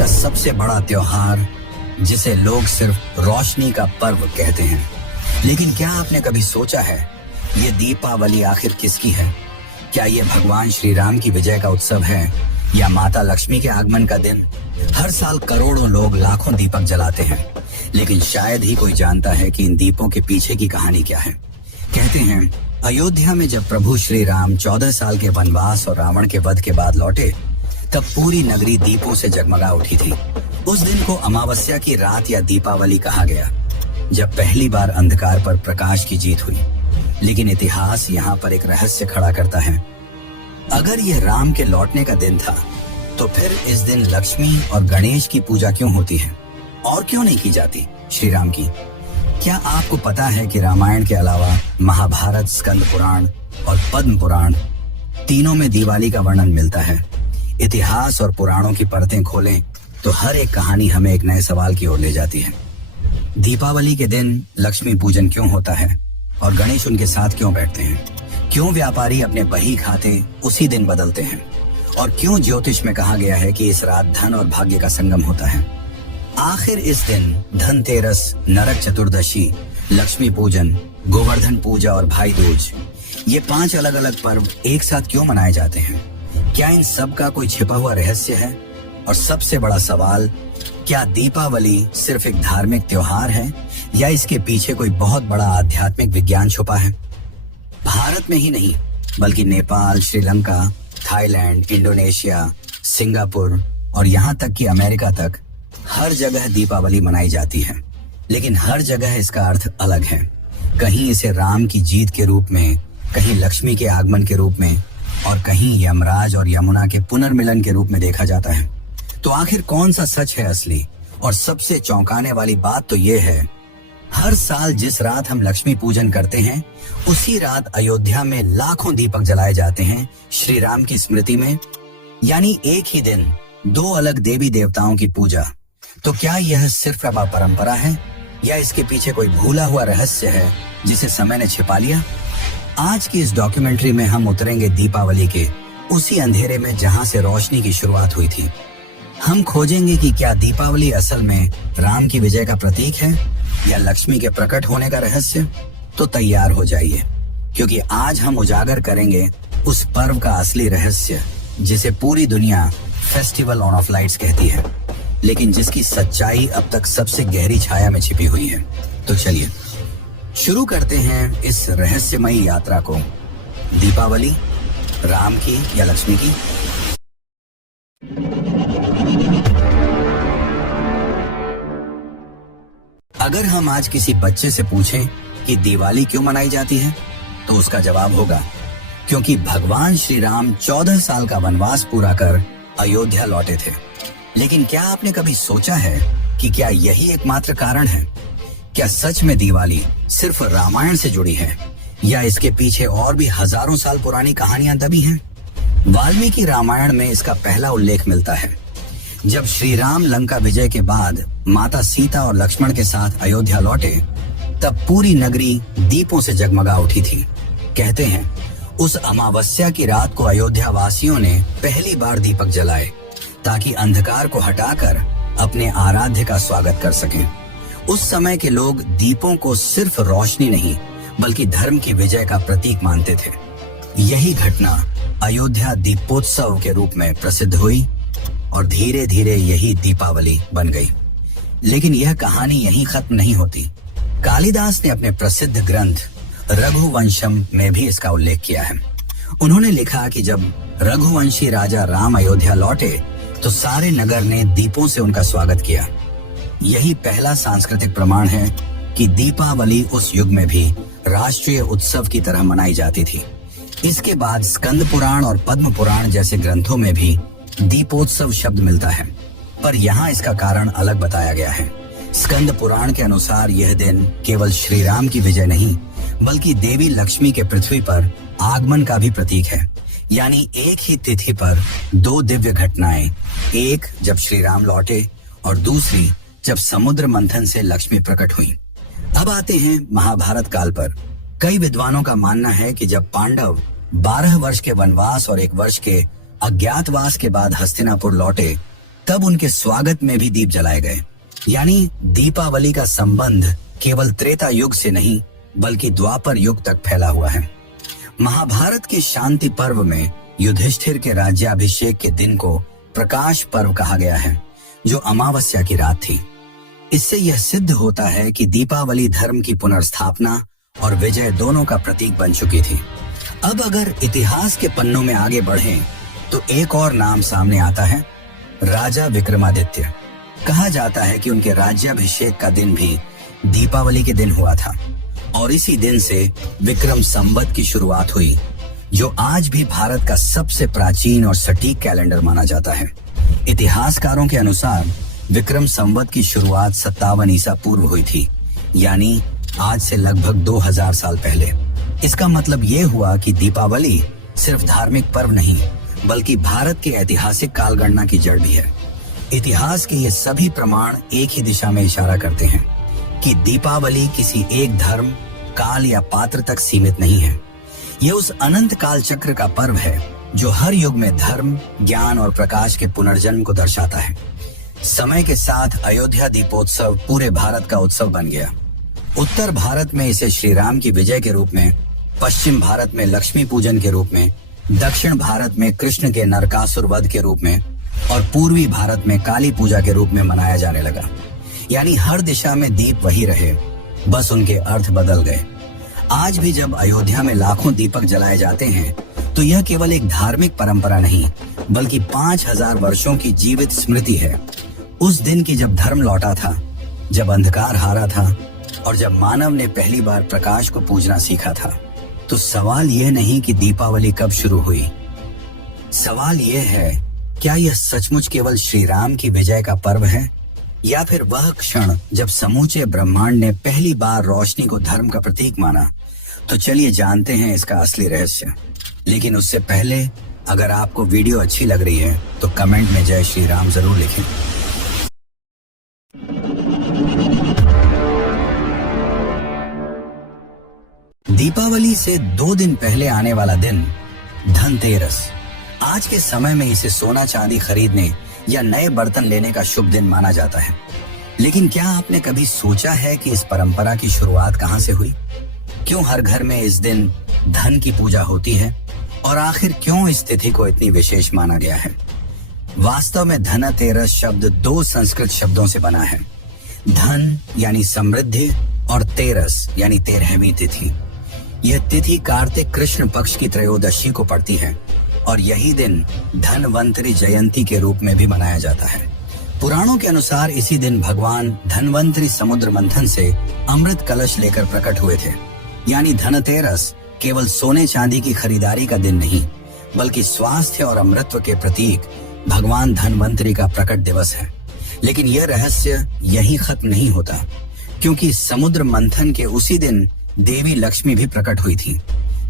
का सबसे बड़ा त्योहार जिसे लोग सिर्फ रोशनी का पर्व कहते हैं। लेकिन क्या आपने कभी सोचा है ये दीपावली आखिर किसकी है? क्या ये भगवान श्री राम की विजय का उत्सव है या माता लक्ष्मी के आगमन का दिन? हर साल करोड़ों लोग लाखों दीपक जलाते हैं, लेकिन शायद ही कोई जानता है कि इन दीपों के पीछे की कहानी क्या है। कहते हैं अयोध्या में जब प्रभु श्री राम 14 साल के वनवास और रावण के वध के बाद लौटे, तब पूरी नगरी दीपों से जगमगा उठी थी। उस दिन को अमावस्या की रात या दीपावली कहा गया, जब पहली बार अंधकार पर प्रकाश की जीत हुई। लेकिन इतिहास यहाँ पर एक रहस्य खड़ा करता है। अगर यह राम के लौटने का दिन था, तो फिर इस दिन लक्ष्मी और गणेश की पूजा क्यों होती है और क्यों नहीं की जाती श्री राम की? क्या आपको पता है कि रामायण के अलावा महाभारत, स्कंद पुराण और पद्म पुराण तीनों में दिवाली का वर्णन मिलता है? इतिहास और पुराणों की परतें खोलें तो हर एक कहानी हमें एक नए सवाल की ओर ले जाती है। दीपावली के दिन लक्ष्मी पूजन क्यों होता है और गणेश उनके साथ क्यों बैठते हैं? क्यों व्यापारी अपने बही खाते उसी दिन बदलते हैं? और क्यों ज्योतिष में कहा गया है कि इस रात धन और भाग्य का संगम होता है? आखिर इस दिन धनतेरस, नरक चतुर्दशी, लक्ष्मी पूजन, गोवर्धन पूजा और भाई दूज, ये 5 अलग अलग पर्व एक साथ क्यों मनाए जाते हैं? क्या इन सब का कोई छिपा हुआ रहस्य है? और सबसे बड़ा सवाल, क्या दीपावली सिर्फ एक धार्मिक त्योहार है या इसके पीछे कोई बहुत बड़ा आध्यात्मिक विज्ञान छुपा है? भारत में ही नहीं, बल्कि Nepal, Sri Lanka, Thailand, Indonesia, Singapore और यहाँ तक कि अमेरिका तक हर जगह दीपावली मनाई जाती है। लेकिन हर जगह इसका अर्थ अलग है। कहीं इसे राम की जीत के रूप में, कहीं लक्ष्मी के आगमन के रूप में और कहीं यमराज और यमुना के पुनर्मिलन के रूप में देखा जाता है। तो आखिर कौन सा सच है असली? और सबसे चौंकाने वाली बात तो ये है, हर साल जिस रात हम लक्ष्मी पूजन करते हैं, उसी रात अयोध्या में लाखों दीपक जलाए जाते हैं श्री राम की स्मृति में। यानी एक ही दिन 2 अलग देवी देवताओं की पूजा। तो क्या यह सिर्फ परंपरा है या इसके पीछे कोई भूला हुआ रहस्य है जिसे समय ने छिपा लिया? आज की इस डॉक्यूमेंट्री में हम उतरेंगे दीपावली के उसी अंधेरे में जहां से रोशनी की शुरुआत हुई थी। हम खोजेंगे कि क्या दीपावली असल में राम की विजय का प्रतीक है या लक्ष्मी के प्रकट होने का रहस्य? तो तैयार हो जाइए, क्योंकि आज हम उजागर करेंगे उस पर्व का असली रहस्य जिसे पूरी दुनिया फेस्टिवल ऑफ लाइट्स कहती है, लेकिन जिसकी सच्चाई अब तक सबसे गहरी छाया में छिपी हुई है। तो चलिए शुरू करते हैं इस रहस्यमयी यात्रा को। दीपावली राम की या लक्ष्मी की? अगर हम आज किसी बच्चे से पूछें कि दिवाली क्यों मनाई जाती है, तो उसका जवाब होगा क्योंकि भगवान श्री राम 14 साल का वनवास पूरा कर अयोध्या लौटे थे। लेकिन क्या आपने कभी सोचा है कि क्या यही एकमात्र कारण है? क्या सच में दिवाली सिर्फ रामायण से जुड़ी है या इसके पीछे और भी हजारों साल पुरानी कहानियां दबी हैं? वाल्मीकि रामायण में इसका पहला उल्लेख मिलता है। जब श्री राम लंका विजय के बाद माता सीता और लक्ष्मण के साथ अयोध्या लौटे, तब पूरी नगरी दीपों से जगमगा उठी थी। कहते हैं उस अमावस्या की रात को अयोध्या वासियों ने पहली बार दीपक जलाए, ताकि अंधकार को हटाकर अपने आराध्य का स्वागत कर सकें। उस समय के लोग दीपों को सिर्फ रोशनी नहीं, बल्कि धर्म की विजय का प्रतीक मानते थे। यही घटना अयोध्या दीपोत्सव के रूप में प्रसिद्ध हुई और धीरे धीरे यही दीपावली बन गई। लेकिन यह कहानी यहीं खत्म नहीं होती। कालिदास ने अपने प्रसिद्ध ग्रंथ रघुवंशम में भी इसका उल्लेख किया है। उन्होंने लिखा कि जब रघुवंशी राजा राम अयोध्या लौटे, तो सारे नगर ने दीपों से उनका स्वागत किया। यही पहला सांस्कृतिक प्रमाण है कि दीपावली उस युग में भी राष्ट्रीय उत्सव की तरह मनाई जाती थी। इसके बाद स्कंद पुराण और पद्म पुराण जैसे ग्रंथों में भी दीपोत्सव शब्द मिलता है, पर यहाँ इसका कारण अलग बताया गया है। स्कंद पुराण के अनुसार यह दिन केवल श्री राम की विजय नहीं, बल्कि देवी लक्ष्मी के पृथ्वी पर आगमन का भी प्रतीक है। यानी एक ही तिथि पर 2 दिव्य घटनाएं, एक जब श्री राम लौटे और दूसरी जब समुद्र मंथन से लक्ष्मी प्रकट हुई। अब आते हैं महाभारत काल पर। कई विद्वानों का मानना है कि जब पांडव 12 वर्ष के वनवास और 1 वर्ष के अज्ञातवास के बाद हस्तिनापुर लौटे, तब उनके स्वागत में भी दीप जलाए गए। यानी दीपावली का संबंध केवल त्रेता युग से नहीं बल्कि द्वापर युग तक फैला हुआ है। महाभारत के शांति पर्व में युधिष्ठिर के राज्याभिषेक के दिन को प्रकाश पर्व कहा गया है, जो अमावस्या की रात थी। इससे यह सिद्ध होता है कि दीपावली धर्म की पुनर्स्थापना और विजय दोनों का प्रतीक बन चुकी थी। अब अगर इतिहास के पन्नों में आगे बढ़ें तो एक और नाम सामने आता है, राजा विक्रमादित्य। कहा जाता है कि उनके राज्याभिषेक का दिन भी दीपावली के दिन हुआ था और इसी दिन से विक्रम संवत की शुरुआत हुई, जो आज भी भारत का सबसे प्राचीन और सटीक कैलेंडर माना जाता है। इतिहासकारों के अनुसार विक्रम संवत की शुरुआत 57 ईसा पूर्व हुई थी, यानी आज से लगभग 2000 साल पहले। इसका मतलब ये हुआ कि दीपावली सिर्फ धार्मिक पर्व नहीं बल्कि भारत के ऐतिहासिक कालगणना की जड़ भी है। इतिहास के ये सभी प्रमाण एक ही दिशा में इशारा करते हैं कि दीपावली किसी एक धर्म, काल या पात्र तक सीमित नहीं है। यह उस अनंत काल चक्र का पर्व है जो हर युग में धर्म, ज्ञान और प्रकाश के पुनर्जन्म को दर्शाता है। समय के साथ अयोध्या दीपोत्सव पूरे भारत का उत्सव बन गया। उत्तर भारत में इसे श्री राम की विजय के रूप में, पश्चिम भारत में लक्ष्मी पूजन के रूप में, दक्षिण भारत में कृष्ण के नरकासुर वध के रूप में और पूर्वी भारत में काली पूजा के रूप में मनाया जाने लगा। यानी हर दिशा में दीप वही रहे, बस उनके अर्थ बदल गए। आज भी जब अयोध्या में लाखों दीपक जलाए जाते हैं तो यह केवल एक धार्मिक परंपरा नहीं बल्कि 5000 वर्षों की जीवित स्मृति है। उस दिन की जब धर्म लौटा था, जब अंधकार हारा था और जब मानव ने पहली बार प्रकाश को पूजना सीखा था। तो सवाल यह नहीं कि दीपावली कब शुरू हुई, सवाल यह है, क्या यह सचमुच केवल श्री राम की विजय का पर्व है या फिर वह क्षण जब समूचे ब्रह्मांड ने पहली बार रोशनी को धर्म का प्रतीक माना। तो चलिए जानते हैं इसका असली रहस्य। लेकिन उससे पहले अगर आपको वीडियो अच्छी लग रही है तो कमेंट में जय श्री राम जरूर लिखें। दीपावली से 2 दिन पहले आने वाला दिन धनतेरस। आज के समय में इसे सोना चांदी खरीदने या नए बर्तन लेने का शुभ दिन माना जाता है। लेकिन क्या आपने कभी सोचा है कि इस परंपरा की शुरुआत कहां से हुई? क्यों हर घर में इस दिन धन की पूजा होती है और आखिर क्यों इस तिथि को इतनी विशेष माना गया है? वास्तव में धनतेरस शब्द 2 संस्कृत शब्दों से बना है। धन यानी समृद्धि और तेरस यानी 13वीं तिथि। यह तिथि कार्तिक कृष्ण पक्ष की त्रयोदशी को पड़ती है और यही दिन धनवंतरी जयंती के रूप में भी मनाया जाता है। पुराणों के अनुसार इसी दिन भगवान धनवंतरी समुद्र मंथन से अमृत कलश लेकर प्रकट हुए थे। यानी धनतेरस केवल सोने चांदी की खरीदारी का दिन नहीं बल्कि स्वास्थ्य और अमृतत्व के प्रतीक भगवान धनवंतरी का प्रकट दिवस है। लेकिन यह रहस्य यहीं खत्म नहीं होता, क्योंकि समुद्र मंथन के उसी दिन देवी लक्ष्मी भी प्रकट हुई थी।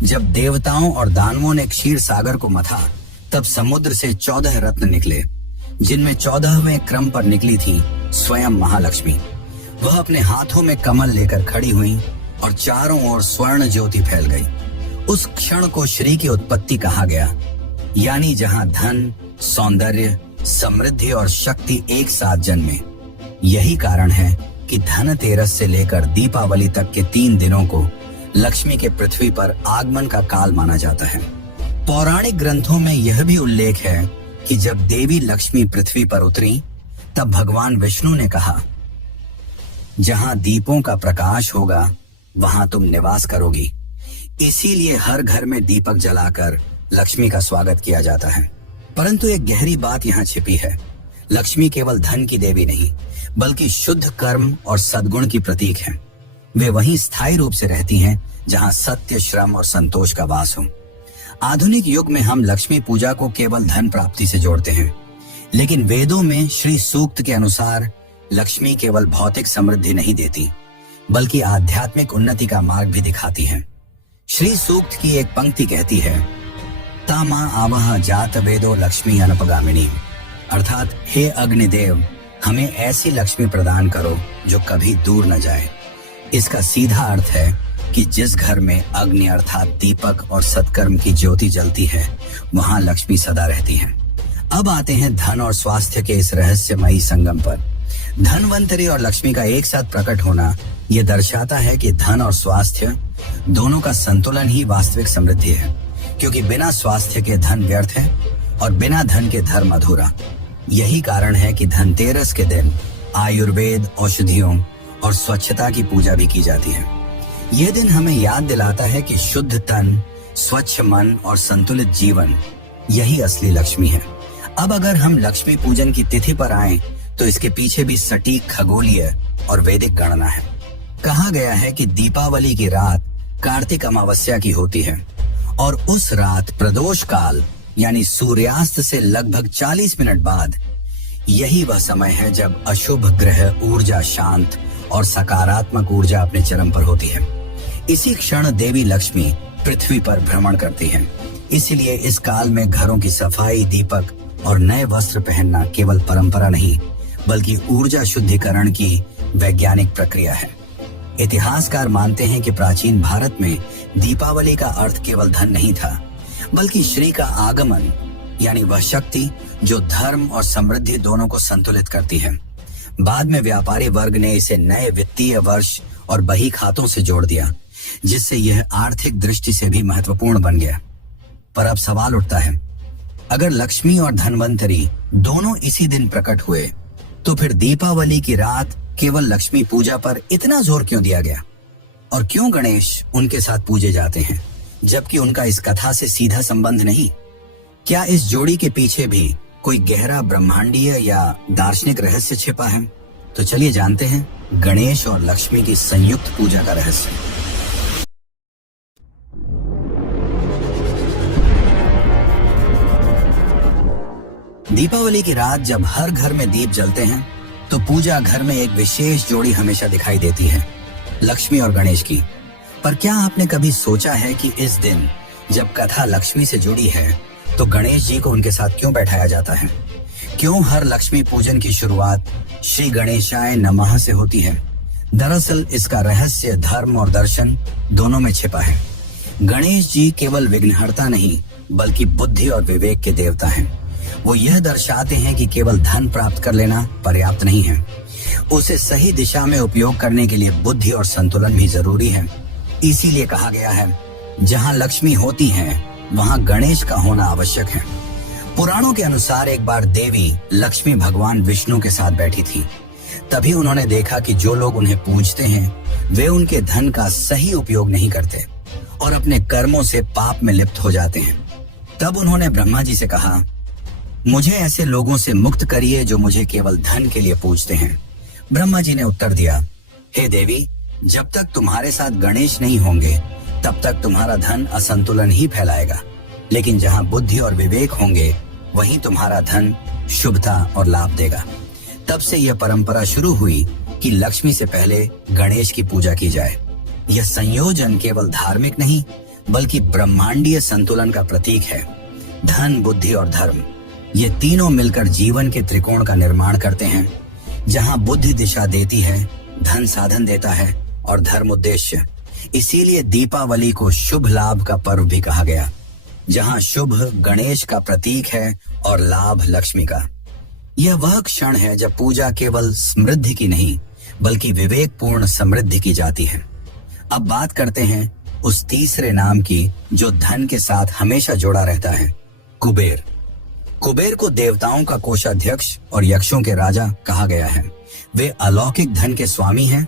जब देवताओं और दानवों ने क्षीर सागर को मथा, तब समुद्र से 14 रत्न निकले, जिनमें 14वें क्रम पर निकली थी स्वयं महालक्ष्मी। वह अपने हाथों में कमल लेकर खड़ी हुई और चारों ओर स्वर्ण ज्योति फैल गई। उस क्षण को श्री की उत्पत्ति कहा गया, यानी जहां धन, सौंदर्य, समृद्धि और शक्ति एक साथ जन्मे। यही कारण है कि धनतेरस से लेकर दीपावली तक के 3 दिनों को लक्ष्मी के पृथ्वी पर आगमन का काल माना जाता है। पौराणिक ग्रंथों में यह भी उल्लेख है कि जब देवी लक्ष्मी पृथ्वी पर उतरी, तब भगवान विष्णु ने कहा, जहां दीपों का प्रकाश होगा वहां तुम निवास करोगी। इसीलिए हर घर में दीपक जलाकर लक्ष्मी का स्वागत किया जाता है। परंतु एक गहरी बात यहाँ छिपी है। लक्ष्मी केवल धन की देवी नहीं बल्कि शुद्ध कर्म और सद्गुण की प्रतीक है। वे वहीं स्थायी रूप से रहती हैं जहां सत्य, श्रम और संतोष का वास हो। आधुनिक युग में हम लक्ष्मी पूजा को केवल धन प्राप्ति से जोड़ते हैं, लेकिन वेदों में श्री सूक्त के अनुसार लक्ष्मी केवल भौतिक समृद्धि नहीं देती बल्कि आध्यात्मिक उन्नति का मार्ग भी दिखाती है। श्री सूक्त की एक पंक्ति कहती है, तामा आवह जात वेदो लक्ष्मी अनपगामिनी, अर्थात हे अग्निदेव, हमें ऐसी लक्ष्मी प्रदान करो जो कभी दूर न जाए। इसका सीधा अर्थ है कि जिस घर में अग्नि अर्थात दीपक और सत्कर्म की ज्योति जलती है, वहां लक्ष्मी सदा रहती है। अब आते हैं धन और स्वास्थ्य के इस रहस्यमयी संगम पर। धनवंतरी और लक्ष्मी का एक साथ प्रकट होना यह दर्शाता है कि धन और स्वास्थ्य दोनों का संतुलन ही वास्तविक समृद्धि है, क्योंकि बिना स्वास्थ्य के धन व्यर्थ है और बिना धन के धर्म अधूरा। यही कारण है कि धनतेरस के दिन आयुर्वेद, औषधियों और स्वच्छता की पूजा भी की जाती है। यह दिन हमें याद दिलाता है कि शुद्ध तन, स्वच्छ मन और संतुलित जीवन यही असली लक्ष्मी है। अब अगर हम लक्ष्मी पूजन की तिथि पर आएं, तो इसके पीछे भी सटीक खगोलीय और वैदिक गणना है। कहा गया है कि दीपावली की रात कार्तिक अमावस्या की होती है और उस रात प्रदोष काल यानी सूर्यास्त से लगभग 40 मिनट बाद यही वह समय है जब अशुभ ग्रह ऊर्जा शांत और सकारात्मक ऊर्जा अपने चरम पर होती है। इसी क्षण देवी लक्ष्मी पृथ्वी पर भ्रमण करती हैं। इसलिए इस काल में घरों की सफाई, दीपक और नए वस्त्र पहनना केवल परंपरा नहीं, बल्कि ऊर्जा शुद्धिकरण की वैज्ञानिक प्रक्रिया है। इतिहासकार मानते हैं कि प्राचीन भारत में दीपावली का अर्थ केवल धन नहीं था, बल्कि श्री का आगमन, यानी वह शक्ति जो धर्म और समृद्धि दोनों को संतुलित करती है। बाद में व्यापारी वर्ग ने इसे नए वित्तीय वर्ष और बही खातों से जोड़ दिया, जिससे यह आर्थिक दृष्टि से भी महत्वपूर्ण बन गया। पर अब सवाल उठता है, अगर लक्ष्मी और धनवंतरी दोनों इसी दिन प्रकट हुए, तो फिर दीपावली की रात केवल लक्ष्मी पूजा पर इतना जोर क्यों दिया गया? और क्यों गणेश उनके साथ पूजे जाते हैं, जबकि उनका इस कथा से सीधा संबंध नहीं? क्या इस जोड़ी के पीछे भी कोई गहरा ब्रह्मांडीय या दार्शनिक रहस्य छिपा है? तो चलिए जानते हैं गणेश और लक्ष्मी की संयुक्त पूजा का रहस्य। दीपावली की रात जब हर घर में दीप जलते हैं, तो पूजा घर में एक विशेष जोड़ी हमेशा दिखाई देती है, लक्ष्मी और गणेश की। पर क्या आपने कभी सोचा है कि इस दिन जब कथा लक्ष्मी से जुड़ी है, तो गणेश जी को उनके साथ क्यों बैठाया जाता है? क्यों हर लक्ष्मी पूजन की शुरुआत श्री गणेशाय नमः से होती है? दरअसल इसका रहस्य धर्म और दर्शन दोनों में छिपा है। गणेश जी केवल विघ्नहर्ता नहीं, बल्कि बुद्धि और विवेक के देवता हैं। वो यह दर्शाते हैं कि केवल धन प्राप्त कर लेना पर्याप्त नहीं है, उसे सही दिशा में उपयोग करने के लिए बुद्धि और संतुलन भी जरूरी है। इसीलिए कहा गया है, जहाँ लक्ष्मी होती हैं, वहाँ गणेश का होना आवश्यक है। पुराणों के अनुसार एक बार देवी लक्ष्मी भगवान विष्णु के साथ बैठी थी। तभी उन्होंने देखा कि जो लोग उन्हें पूजते हैं, वे उनके धन का सही उपयोग नहीं करते और अपने कर्मों से पाप में लिप्त हो जाते हैं। तब उन्होंने ब्रह्मा जी से कहा, मुझे ऐसे लोगों से मुक्त करिए जो मुझे केवल धन के लिए पूजते हैं। ब्रह्मा जी ने उत्तर दिया, हे देवी, जब तक तुम्हारे साथ गणेश नहीं होंगे, तब तक तुम्हारा धन असंतुलन ही फैलाएगा, लेकिन जहाँ बुद्धि और विवेक होंगे, वहीं तुम्हारा धन शुभता और लाभ देगा। तब से यह परंपरा शुरू हुई कि लक्ष्मी से पहले गणेश की पूजा की जाए। यह संयोजन केवल धार्मिक नहीं, बल्कि ब्रह्मांडीय संतुलन का प्रतीक है। धन, बुद्धि और धर्म, ये तीनों मिलकर जीवन के त्रिकोण का निर्माण करते हैं। जहाँ बुद्धि दिशा देती है, धन साधन देता है और धर्म उद्देश्य। इसीलिए दीपावली को शुभ लाभ का पर्व भी कहा गया, जहाँ शुभ गणेश का प्रतीक है और लाभ लक्ष्मी का। यह वह क्षण है जब पूजा केवल समृद्धि की नहीं, बल्कि विवेकपूर्ण समृद्धि की जाती है। अब बात करते हैं उस तीसरे नाम की जो धन के साथ हमेशा जुड़ा रहता है, कुबेर। कुबेर को देवताओं का कोषाध्यक्ष और यक्षों के राजा कहा गया है। वे अलौकिक धन के स्वामी हैं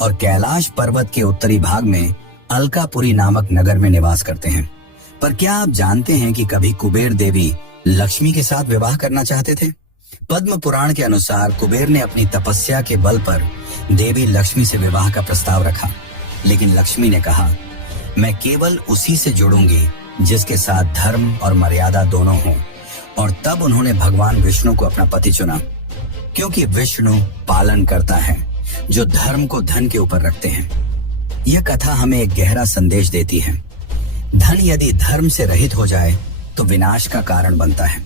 और कैलाश पर्वत के उत्तरी भाग में अलकापुरी नामक नगर में निवास करते हैं। पर क्या आप जानते हैं कि कभी कुबेर देवी लक्ष्मी के साथ विवाह करना चाहते थे? पद्म पुराण के अनुसार कुबेर ने अपनी तपस्या के बल पर देवी लक्ष्मी से विवाह का प्रस्ताव रखा, लेकिन लक्ष्मी ने कहा, मैं केवल उसी से जुड़ूंगी जिसके साथ धर्म और मर्यादा दोनों हों। और तब उन्होंने भगवान विष्णु को अपना पति चुना, क्योंकि विष्णु पालन करता है जो धर्म को धन के ऊपर रखते हैं। यह कथा हमें एक गहरा संदेश देती है। धन यदि धर्म से रहित हो जाए तो विनाश का कारण बनता है।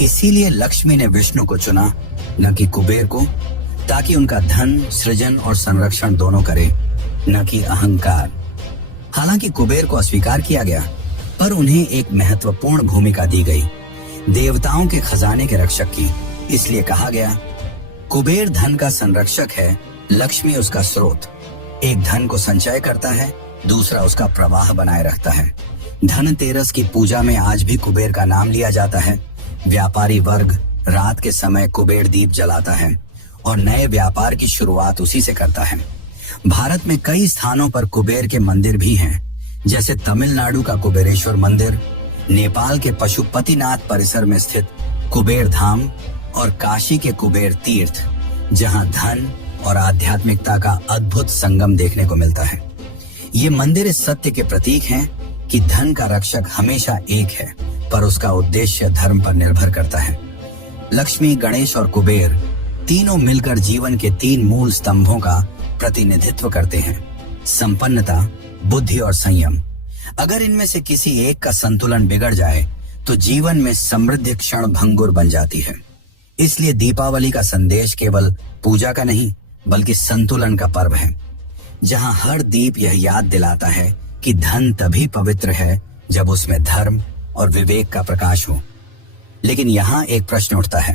इसीलिए लक्ष्मी ने विष्णु को चुना, न कि कुबेर को, ताकि उनका धन सृजन और संरक्षण दोनों करे, न कि अहंकार। हालांकि कुबेर को अस्वीकार किया गया, पर उन्हें एक महत्वपूर्ण भूमिका दी गई। देवताओं के खजाने के रक्षक की। इसलिए कहा गया, कुबेर धन का संरक्षक है, लक्ष्मी उसका स्रोत। एक धन को संचय करता है, दूसरा उसका प्रवाह बनाए रखता है। धनतेरस की पूजा में आज भी कुबेर का नाम लिया जाता है। व्यापारी वर्ग रात के समय कुबेर दीप जलाता है और नए व्यापार की शुरुआत उसी से करता है। भारत में कई स्थानों पर कुबेर के मंदिर भी हैं, जैसे तमिलनाडु का कुबेरेश्वर मंदिर, नेपाल के पशुपतिनाथ परिसर में स्थित कुबेर धाम और काशी के कुबेर तीर्थ, जहां धन और आध्यात्मिकता का अद्भुत संगम देखने को मिलता है। ये मंदिर इस सत्य के प्रतीक हैं कि धन का रक्षक हमेशा एक है, पर उसका उद्देश्य धर्म पर निर्भर करता है। लक्ष्मी, गणेश और कुबेर तीनों मिलकर जीवन के 3 मूल स्तंभों का प्रतिनिधित्व करते हैं: संपन्नता, बुद्धि और संयम। अगर इनमें से किसी एक का संतुलन बिगड़ जाए तो जीवन में समृद्धि क्षण भंगुर बन जाती है। इसलिए दीपावली का संदेश केवल पूजा का नहीं, बल्कि संतुलन का पर्व है, जहां हर दीप यह याद दिलाता है कि धन तभी पवित्र है जब उसमें धर्म और विवेक का प्रकाश हो। लेकिन यहाँ एक प्रश्न उठता है,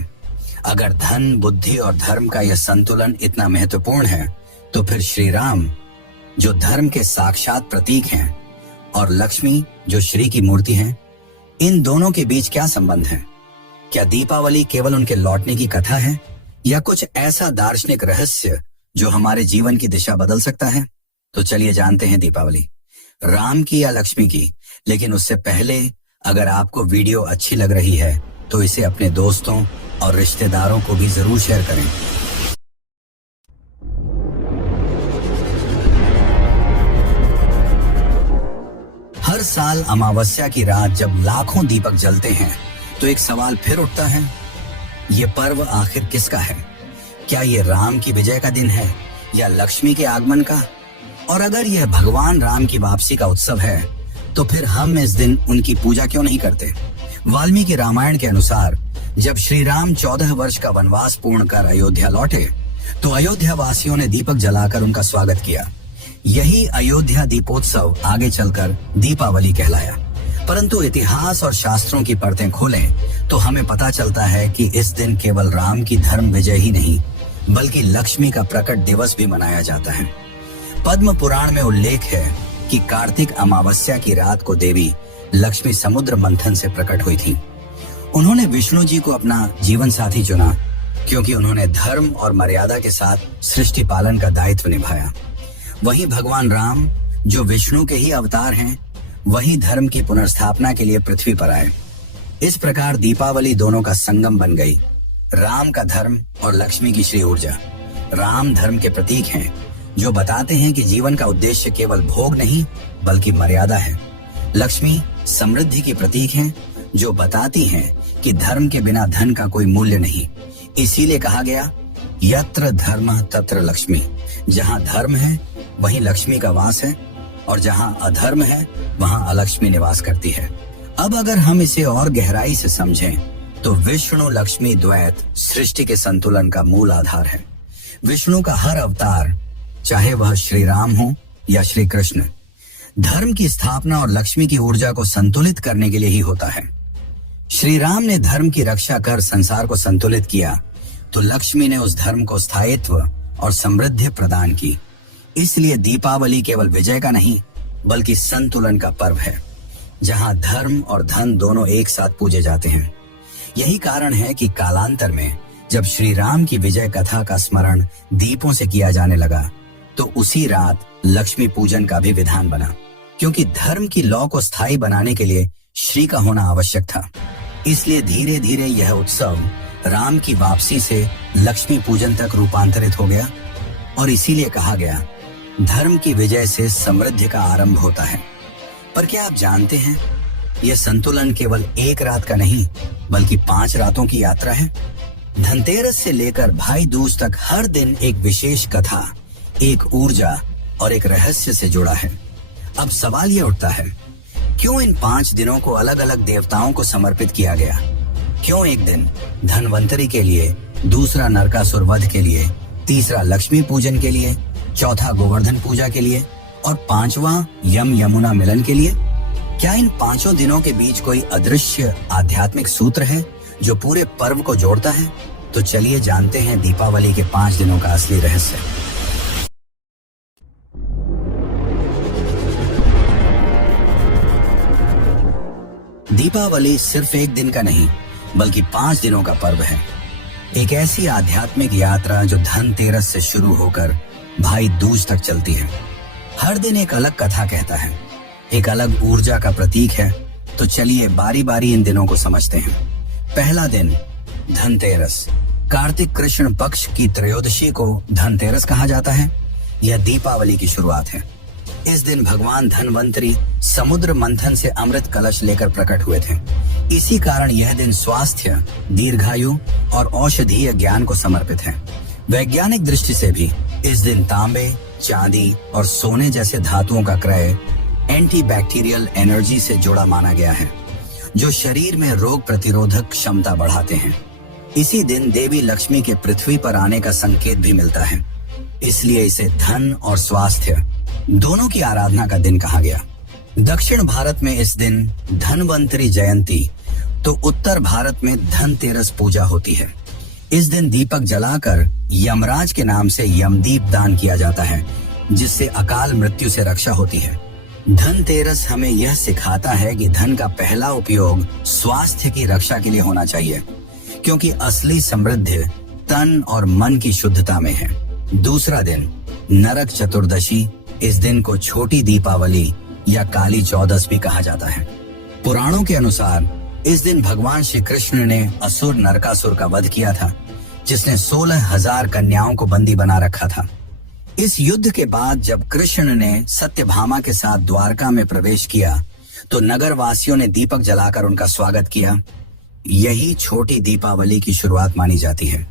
अगर धन, बुद्धि और धर्म का यह संतुलन इतना महत्वपूर्ण है, तो फिर श्री राम, जो धर्म के साक्षात प्रतीक हैं, और लक्ष्मी, जो श्री की मूर्ति हैं, इन दोनों के बीच क्या संबंध है? क्या दीपावली केवल उनके लौटने की कथा है, या कुछ ऐसा दार्शनिक रहस्य जो हमारे जीवन की दिशा बदल सकता है? तो चलिए जानते हैं दीपावली राम की या लक्ष्मी की। लेकिन उससे पहले, अगर आपको वीडियो अच्छी लग रही है तो इसे अपने दोस्तों और रिश्तेदारों को भी जरूर शेयर करें। हर साल अमावस्या की रात जब लाखों दीपक जलते हैं तो एक सवाल फिर उठता है, ये पर्व आखिर किसका है? क्या ये राम की विजय का दिन है या लक्ष्मी के आगमन का? और अगर यह भगवान राम की वापसी का उत्सव है, तो फिर हम इस दिन उनकी पूजा क्यों नहीं करते? वाल्मीकि रामायण के अनुसार जब श्री राम 14 वर्ष का वनवास पूर्ण कर अयोध्या लौटे, तो अयोध्या वासियों ने दीपक जलाकर उनका स्वागत किया। यही अयोध्या दीपोत्सव आगे चलकर दीपावली कहलाया। परंतु इतिहास और शास्त्रों की परतें खोलें तो हमें पता चलता है कि इस दिन केवल राम की धर्म विजय ही नहीं, बल्कि लक्ष्मी का प्रकट दिवस भी मनाया जाता है। पद्म पुराण में उल्लेख है कि कार्तिक अमावस्या की रात को देवी लक्ष्मी समुद्र मंथन से प्रकट हुई थी। उन्होंने विष्णु जी को अपना जीवन साथी चुना, क्योंकि उन्होंने धर्म और मर्यादा के साथ सृष्टि पालन का दायित्व निभाया। वहीं भगवान राम, जो विष्णु के ही अवतार हैं, वही धर्म की पुनर्स्थापना के लिए पृथ्वी पर आए। इस प्रकार दीपावली दोनों का संगम बन गई, राम का धर्म और लक्ष्मी की श्री ऊर्जा। राम धर्म के प्रतीक हैं, जो बताते हैं कि जीवन का उद्देश्य केवल भोग नहीं, बल्कि मर्यादा है। लक्ष्मी समृद्धि के प्रतीक हैं, जो बताती हैं कि धर्म के बिना धन का कोई मूल्य नहीं। इसीलिए कहा गया, यत्र धर्म तत्र लक्ष्मी। जहाँ धर्म है वहीं लक्ष्मी का वास है, और जहाँ अधर्म है वहाँ अलक्ष्मी निवास करती है। अब अगर हम इसे और गहराई से समझें तो विष्णु लक्ष्मी द्वैत सृष्टि के संतुलन का मूल आधार है। विष्णु का हर अवतार, चाहे वह श्री राम हो या श्री कृष्ण, धर्म की स्थापना और लक्ष्मी की ऊर्जा को संतुलित करने के लिए ही होता है। श्री राम ने धर्म की रक्षा कर संसार को संतुलित किया, तो लक्ष्मी ने उस धर्म को स्थायित्व और समृद्धि प्रदान की। इसलिए दीपावली केवल विजय का नहीं, बल्कि संतुलन का पर्व है, जहां धर्म और धन दोनों एक साथ पूजे जाते हैं। यही कारण है कि कालांतर में जब श्री राम की विजय कथा का स्मरण दीपों से किया जाने लगा, तो उसी रात लक्ष्मी पूजन का भी विधान बना, क्योंकि धर्म की लौ को स्थायी बनाने के लिए श्री का होना आवश्यक था। इसलिए धीरे धीरे यह उत्सव राम की वापसी से लक्ष्मी पूजन तक रूपांतरित हो गया, और इसीलिए कहा गया, धर्म की विजय से समृद्धि का आरंभ होता है। पर क्या आप जानते हैं, यह संतुलन केवल एक रात का नहीं, बल्कि 5 रातों की यात्रा है। धनतेरस से लेकर भाई दूज तक हर दिन एक विशेष कथा, एक ऊर्जा और एक रहस्य से जुड़ा है। अब सवाल यह उठता है, क्यों इन 5 दिनों को अलग अलग देवताओं को समर्पित किया गया? क्यों एक दिन धनवंतरी के लिए, दूसरा नरकासुर वध के लिए, तीसरा लक्ष्मी पूजन के लिए, चौथा गोवर्धन पूजा के लिए और 5वां यम यमुना मिलन के लिए? क्या इन 5 दिनों के बीच कोई अदृश्य आध्यात्मिक सूत्र है जो पूरे पर्व को जोड़ता है? तो चलिए जानते हैं दीपावली के 5 दिनों का असली रहस्य। दीपावली सिर्फ एक दिन का नहीं बल्कि 5 दिनों का पर्व है। एक ऐसी आध्यात्मिक यात्रा जो धनतेरस से शुरू होकर भाई दूज तक चलती है। हर दिन एक अलग कथा कहता है, एक अलग ऊर्जा का प्रतीक है। तो चलिए बारी बारी इन दिनों को समझते हैं। पहला दिन धनतेरस। कार्तिक कृष्ण पक्ष की त्रयोदशी को धनतेरस कहा जाता है। यह दीपावली की शुरुआत है। इस दिन भगवान धनवंतरी समुद्र मंथन से अमृत कलश लेकर प्रकट हुए थे। इसी कारण यह दिन स्वास्थ्य, दीर्घायु और औषधीय ज्ञान को समर्पित है। वैज्ञानिक दृष्टि से भी इस दिन तांबे, चांदी और सोने जैसे धातुओं का क्रय एंटीबैक्टीरियल एनर्जी से जुड़ा माना गया है, जो शरीर में रोग प्रतिरोधक क्षमता बढ़ाते हैं। इसी दिन देवी लक्ष्मी के पृथ्वी पर आने का संकेत भी मिलता है, इसलिए इसे धन और स्वास्थ्य दोनों की आराधना का दिन कहा गया। दक्षिण भारत में इस दिन धनवंतरी जयंती तो उत्तर भारत में धनतेरस पूजा होती है। इस दिन दीपक जलाकर यमराज के नाम से यमदीप दान किया जाता है, जिससे अकाल मृत्यु से रक्षा होती है। धनतेरस हमें यह सिखाता है कि धन का पहला उपयोग स्वास्थ्य की रक्षा के लिए होना चाहिए, क्योंकि असली समृद्धि तन और मन की शुद्धता में है। दूसरा दिन नरक चतुर्दशी। इस दिन को छोटी दीपावली या काली चौदस भी कहा जाता है। पुराणों के अनुसार इस दिन भगवान श्री कृष्ण ने असुर नरकासुर का वध किया था, जिसने 16,000 कन्याओं को बंदी बना रखा था। इस युद्ध के बाद जब कृष्ण ने सत्यभामा के साथ द्वारका में प्रवेश किया तो नगर वासियों ने दीपक जलाकर उनका स्वागत किया। यही छोटी दीपावली की शुरुआत मानी जाती है।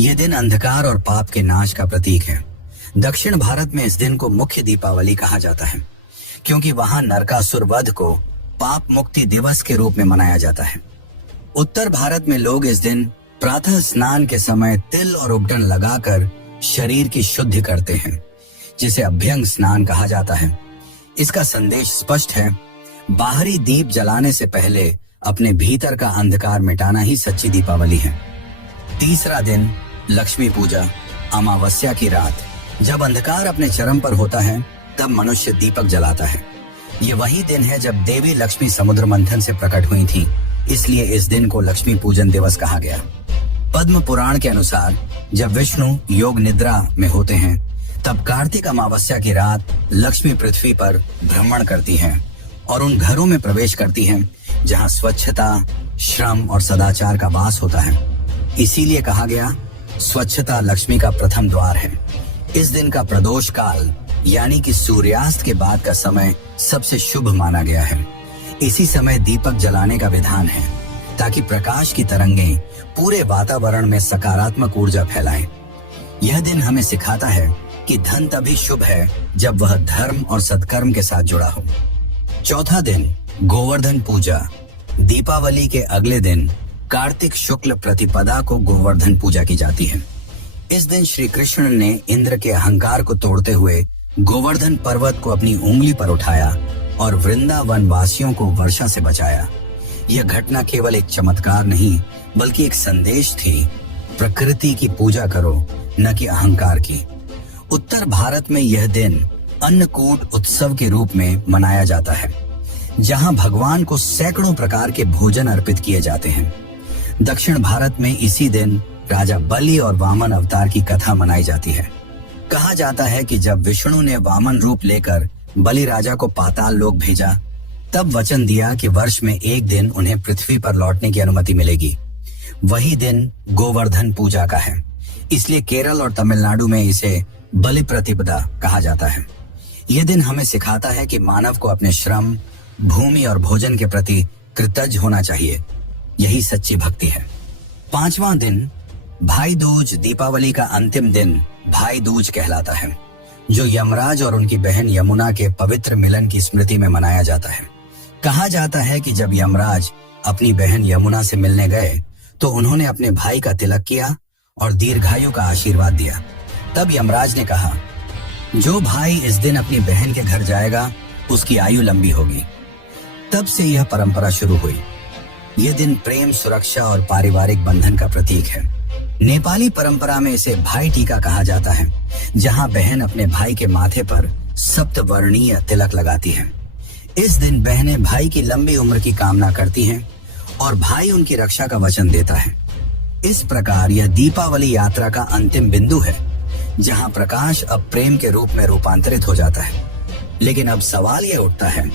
यह दिन अंधकार और पाप के नाश का प्रतीक है। दक्षिण भारत में इस दिन को मुख्य दीपावली कहा जाता है, क्योंकि वहां नरकासुर वध को पाप मुक्ति दिवस के रूप में मनाया जाता है। उत्तर भारत में लोग इस दिन प्रातः स्नान के समय तिल और उबटन लगाकर शरीर की शुद्धि करते हैं, जिसे अभ्यंग स्नान कहा जाता है। इसका संदेश स्पष्ट है, बाहरी दीप जलाने से पहले अपने भीतर का अंधकार मिटाना ही सच्ची दीपावली है। तीसरा दिन लक्ष्मी पूजा। अमावस्या की रात जब अंधकार अपने चरम पर होता है, तब मनुष्य दीपक जलाता है। ये वही दिन है जब देवी लक्ष्मी समुद्र मंथन से प्रकट हुई थी, इसलिए इस दिन को लक्ष्मी पूजन दिवस कहा गया। पद्म पुराण के अनुसार जब विष्णु योग निद्रा में होते हैं, तब कार्तिक अमावस्या की रात लक्ष्मी पृथ्वी पर भ्रमण करती हैं और उन घरों में प्रवेश करती हैं जहां स्वच्छता, श्रम और सदाचार का वास होता है। इसीलिए कहा गया, स्वच्छता लक्ष्मी का प्रथम द्वार है। इस दिन का प्रदोष काल यानी कि सूर्यास्त के बाद का समय सबसे शुभ माना गया है। इसी समय दीपक जलाने का विधान है, ताकि प्रकाश की तरंगें पूरे वातावरण में सकारात्मक ऊर्जा फैलाएं। यह दिन हमें सिखाता है कि धन तभी शुभ है जब वह धर्म और सत्कर्म के साथ जुड़ा हो। चौथा दिन गोवर्धन पूजा। दीपावली के अगले दिन कार्तिक शुक्ल प्रतिपदा को गोवर्धन पूजा की जाती है। इस दिन श्री कृष्ण ने इंद्र के अहंकार को तोड़ते हुए गोवर्धन पर्वत को अपनी उंगली पर उठाया और वृंदावन वासियों को वर्षा से बचाया। यह घटना केवल एक चमत्कार नहीं बल्कि एक संदेश थी, प्रकृति की पूजा करो न कि अहंकार की। उत्तर भारत में यह दिन अन्नकूट उत्सव के रूप में मनाया जाता है, जहां भगवान को सैकड़ों प्रकार के भोजन अर्पित किए जाते हैं। दक्षिण भारत में इसी दिन राजा बलि और वामन अवतार की कथा मनाई जाती है। कहा जाता है कि जब विष्णु ने वामन रूप लेकर बलि राजा को पाताल लोक भेजा, तब वचन दिया कि वर्ष में एक दिन उन्हें पृथ्वी पर लौटने की अनुमति मिलेगी। वही दिन गोवर्धन पूजा का है, इसलिए केरल और तमिलनाडु में इसे बलि प्रतिपदा कहा जाता है। यह दिन हमें सिखाता है कि मानव को अपने श्रम, भूमि और भोजन के प्रति कृतज्ञ होना चाहिए। यही सच्ची भक्ति है। पांचवां दिन भाई दूज। दीपावली का अंतिम दिन भाई दूज कहलाता है, जो यमराज और उनकी बहन यमुना के पवित्र मिलन की स्मृति में मनाया जाता है। कहा जाता है कि जब यमराज अपनी बहन यमुना से मिलने गए तो उन्होंने अपने भाई का तिलक किया और दीर्घायु का आशीर्वाद दिया। तब यमराज ने कहा, जो भाई इस दिन अपनी बहन के घर जाएगा उसकी आयु लंबी होगी। तब से यह परंपरा शुरू हुई। यह दिन प्रेम, सुरक्षा और पारिवारिक बंधन का प्रतीक है। नेपाली परंपरा में इसे भाई टीका कहा जाता है, जहां बहन अपने भाई के माथे पर सप्तवर्णीय तिलक लगाती है। इस दिन बहनें भाई की लंबी उम्र की कामना करती हैं और भाई उनकी रक्षा का वचन देता है। इस प्रकार यह दीपावली यात्रा का अंतिम बिंदु है, जहां प्रकाश अब प्रेम के रूप में रूपांतरित हो जाता है। लेकिन अब सवाल यह उठता है,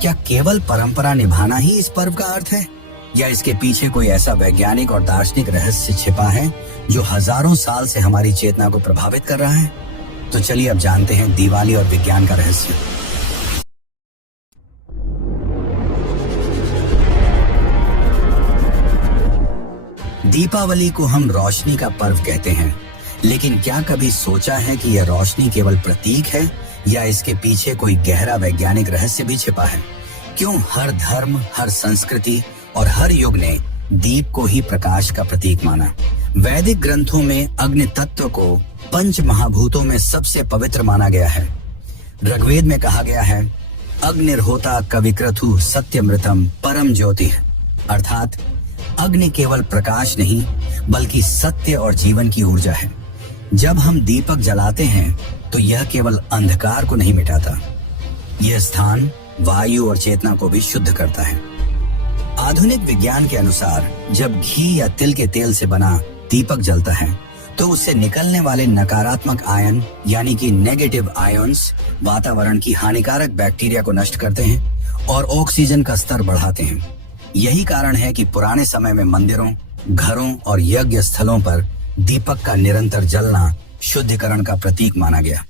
क्या केवल परंपरा निभाना ही इस पर्व का अर्थ है, या इसके पीछे कोई ऐसा वैज्ञानिक और दार्शनिक रहस्य छिपा है जो हजारों साल से हमारी चेतना को प्रभावित कर रहा है? तो चलिए अब जानते हैं दिवाली और विज्ञान का रहस्य। दीपावली को हम रोशनी का पर्व कहते हैं, लेकिन क्या कभी सोचा है कि यह रोशनी केवल प्रतीक है या इसके पीछे कोई गहरा वैज्ञानिक रहस्य भी छिपा है? क्यों हर धर्म, हर संस्कृति और हर युग ने दीप को ही प्रकाश का प्रतीक माना? वैदिक ग्रंथों में अग्नि तत्व को पंच महाभूतों में सबसे पवित्र माना गया है। ऋग्वेद में कहा गया है, अग्निर्होता कविक्रतु सत्यमृतम परम ज्योति, अर्थात अग्नि केवल प्रकाश नहीं बल्कि सत्य और जीवन की ऊर्जा है। जब हम दीपक जलाते हैं तो यह केवल अंधकार को नहीं मिटाता, यह स्थान, वायु और चेतना को भी शुद्ध करता है। आधुनिक विज्ञान के अनुसार जब घी या तिल के तेल से बना दीपक जलता है तो उससे निकलने वाले नकारात्मक आयन यानी कि नेगेटिव आयन्स वातावरण की हानिकारक बैक्टीरिया को नष्ट करते हैं और ऑक्सीजन का स्तर बढ़ाते हैं। यही कारण है कि पुराने समय में मंदिरों, घरों और यज्ञ स्थलों पर दीपक का निरंतर जलना शुद्धिकरण का प्रतीक माना गया।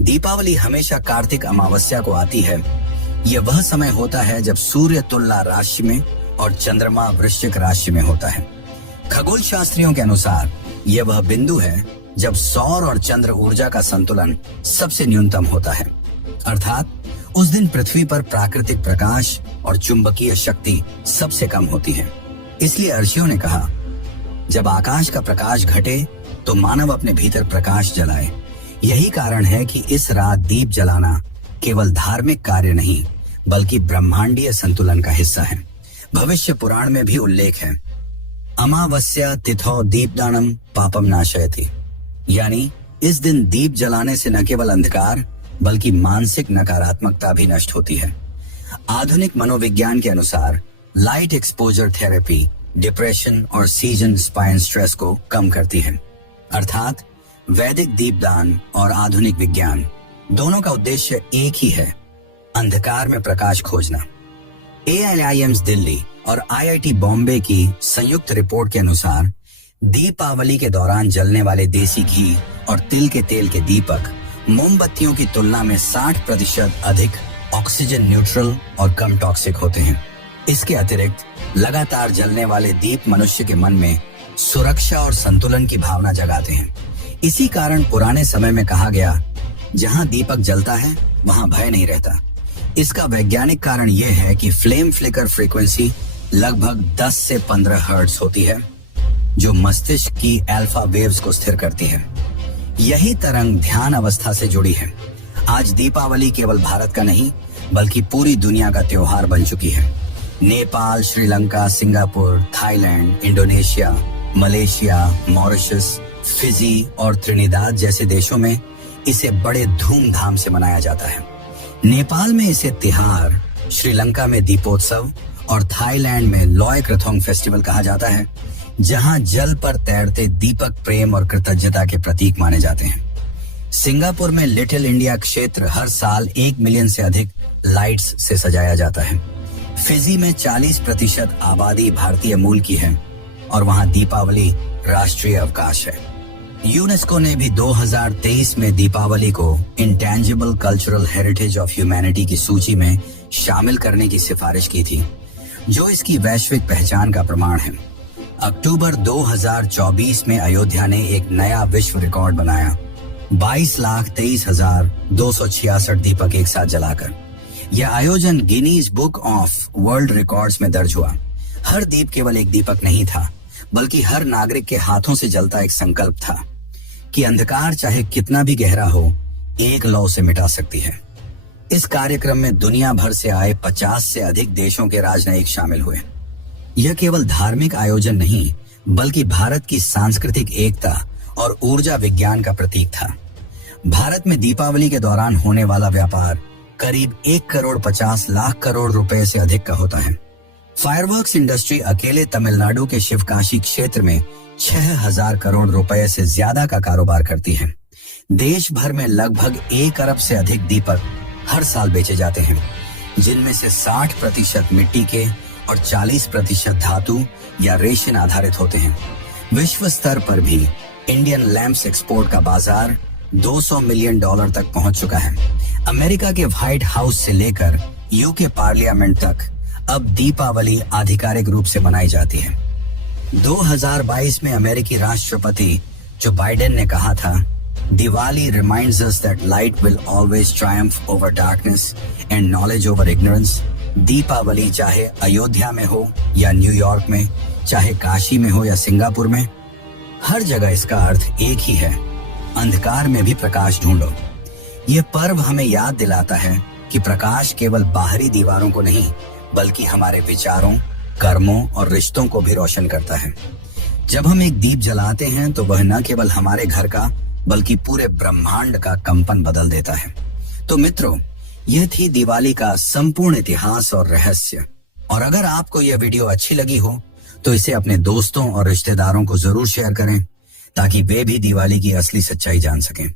दीपावली हमेशा कार्तिक अमावस्या को आती है। यह वह समय होता है जब सूर्य तुला राशि में और चंद्रमा वृश्चिक राशि में होता है। खगोल शास्त्रियों के अनुसार यह वह बिंदु है जब सौर और चंद्र ऊर्जा का संतुलन सबसे न्यूनतम होता है, अर्थात उस दिन पृथ्वी पर प्राकृतिक प्रकाश और चुंबकीय शक्ति सबसे कम होती है। इसलिए ऋषियों ने कहा, जब आकाश का प्रकाश घटे तो मानव अपने भीतर प्रकाश जलाए। यही कारण है कि इस रात दीप जलाना केवल धार्मिक कार्य नहीं बल्कि ब्रह्मांडीय संतुलन का हिस्सा है। भविष्य पुराण में भी उल्लेख है, अमावस्या तिथौ दीपदानम पापम नाशयति, यानी इस दिन दीप जलाने से न केवल अंधकार बल्कि मानसिक नकारात्मकता भी नष्ट होती है। आधुनिक मनोविज्ञान के अनुसार लाइट एक्सपोजर थेरेपी डिप्रेशन और सीजन स्पाइन स्ट्रेस को कम करती है। अर्थात वैदिक दीपदान और आधुनिक विज्ञान दोनों का उद्देश्य एक ही है, अंधकार में प्रकाश खोजना। AIIMS दिल्ली और IIT बॉम्बे की संयुक्त रिपोर्ट के अनुसार दीपावली के दौरान जलने वाले देसी घी और तिल के तेल के दीपक मोमबत्तियों की तुलना में 60% अधिक ऑक्सीजन न्यूट्रल और कम टॉक्सिक होते हैं। इसके अतिरिक्त लगातार जलने वाले दीप मनुष्य के मन में सुरक्षा और संतुलन की भावना जगाते हैं। इसी कारण पुराने समय में कहा गया, जहां दीपक जलता है वहां भय नहीं रहता। इसका वैज्ञानिक कारण यह है कि फ्लेम फ्लिकर फ्रीक्वेंसी लगभग 10 से 15 हर्ट्ज होती है, जो मस्तिष्क की अल्फा वेव्स को स्थिर करती है। यही तरंग ध्यान अवस्था से जुड़ी है। आज दीपावली केवल भारत का नहीं बल्कि पूरी दुनिया का त्योहार बन चुकी है। Nepal, Sri Lanka, Singapore, Thailand, Indonesia, Malaysia, Mauritius, Fiji और त्रिनिदाद जैसे देशों में इसे बड़े धूमधाम से मनाया जाता है। नेपाल में इसे तिहार, श्रीलंका में दीपोत्सव और थाईलैंड में लॉय क्रथोंग फेस्टिवल कहा जाता है, जहां जल पर तैरते दीपक प्रेम और कृतज्ञता के प्रतीक माने जाते हैं। सिंगापुर में लिटिल इंडिया क्षेत्र हर साल 1 मिलियन से अधिक लाइट्स से सजाया जाता है। फिजी में 40% आबादी भारतीय मूल की है और वहां दीपावली राष्ट्रीय अवकाश है। यूनेस्को ने भी 2023 में दीपावली को intangible cultural heritage of humanity की सूची में शामिल करने की सिफारिश की थी, जो इसकी वैश्विक पहचान का प्रमाण है। अक्टूबर 2024 में अयोध्या ने एक नया विश्व रिकॉर्ड बनाया, 22,23,266 दीपक एक साथ जलाकर। यह आयोजन Guinness book of world records में दर्ज हुआ। हर दीप केवल एक दीपक नहीं था, बल्कि हर नागरिक के हाथों से जलता एक संकल्प था कि अंधकार चाहे कितना भी गहरा हो, एक लौ से मिटा सकती है। इस कार्यक्रम में दुनिया भर से आए 50 से अधिक देशों के राजनयिक शामिल हुए। यह केवल धार्मिक आयोजन नहीं, बल्कि भारत की सांस्कृतिक एकता और ऊर्जा विज्ञान का प्रतीक था। भारत में दीपावली के दौरान होने वाला व्यापार करीब 1,50,00,000 करोड़ रुपए से अधिक का होता है। फायरवर्क्स इंडस्ट्री अकेले तमिलनाडु के शिवकाशी क्षेत्र में 6,000 करोड़ रुपए से ज्यादा का कारोबार करती है। देश भर में लगभग 1 अरब से अधिक दीपक हर साल बेचे जाते हैं, जिनमें से 60% मिट्टी के और 40% धातु या रेशम आधारित होते हैं। विश्व स्तर पर भी इंडियन लैंप्स एक्सपोर्ट का बाजार $200 मिलियन तक पहुंच चुका है। अमेरिका के व्हाइट हाउस से लेकर यूके पार्लियामेंट तक अब दीपावली आधिकारिक रूप से मनाई जाती है। 2022 में अमेरिकी राष्ट्रपति जो बाइडेन ने कहा था, Diwali reminds us that light will always triumph over darkness and knowledge over ignorance. Deepavali चाहे अयोध्या में हो या न्यूयॉर्क में, चाहे काशी में हो या सिंगापुर में, हर जगह इसका अर्थ एक ही है, अंधकार में भी प्रकाश ढूंढो। ये पर्व हमें याद दिलाता है कि प्रकाश केवल बाहरी दीवारों को नहीं, बल्कि हमारे विचारों, कर्मों और रिश्तों को भी रोशन करता है। जब हम एक दीप जलाते हैं तो वह न केवल हमारे घर का, बल्कि पूरे ब्रह्मांड का कंपन बदल देता है। तो मित्रों, यह थी दिवाली का संपूर्ण इतिहास और रहस्य। और अगर आपको यह वीडियो अच्छी लगी हो तो इसे अपने दोस्तों और रिश्तेदारों को जरूर शेयर करें, ताकि वे भी दिवाली की असली सच्चाई जान सकें।